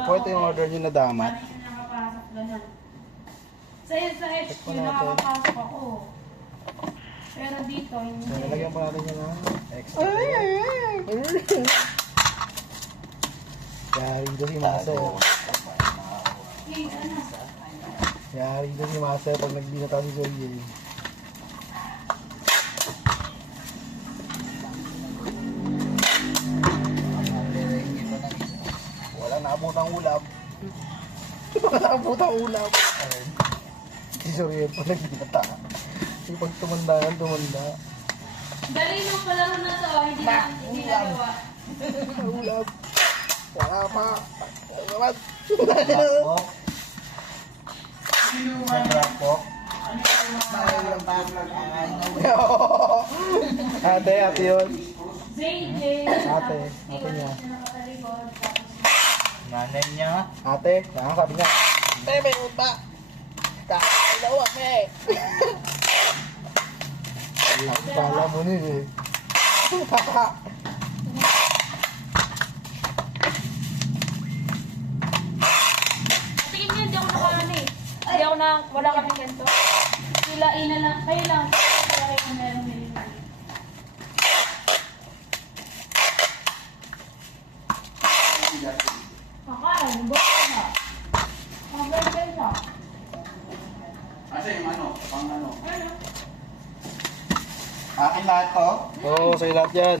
po, ito yung order nyo na damat. Paano yung nakapasok ganun? Sa HQ, natin. nakapasok ako. Pero dito, hindi. So, nalagyan pa natin yun ng extra. Yari doon si Masa. Hey, ano? Yari doon si Masa pag nagbinata si Zoe. Wala nakabutang ulap. Wala nakabutang ulap. Si Zoe pag nagbinata. Yung pag tumandaan, tumanda. Dali nung palaro na to, hindi na ginagawa. Ulap. Wala pa. Salamat. Ate, ate yun. JJ. Ate niya. Nanay niya. Ate, sabi niya. May upa. Kakalawa, me. Kala mo nun eh. Tingin niya, hindi ako nakaano eh. Hindi ako na, wala kami ganito. Sila, ina lang, kayo lang. Kaya kayo meron din. Makain, bukas na. Mabay na. Asa yung ano? Pang ano? Ano? Akin lahat to? Oo, sa'yo lahat yan.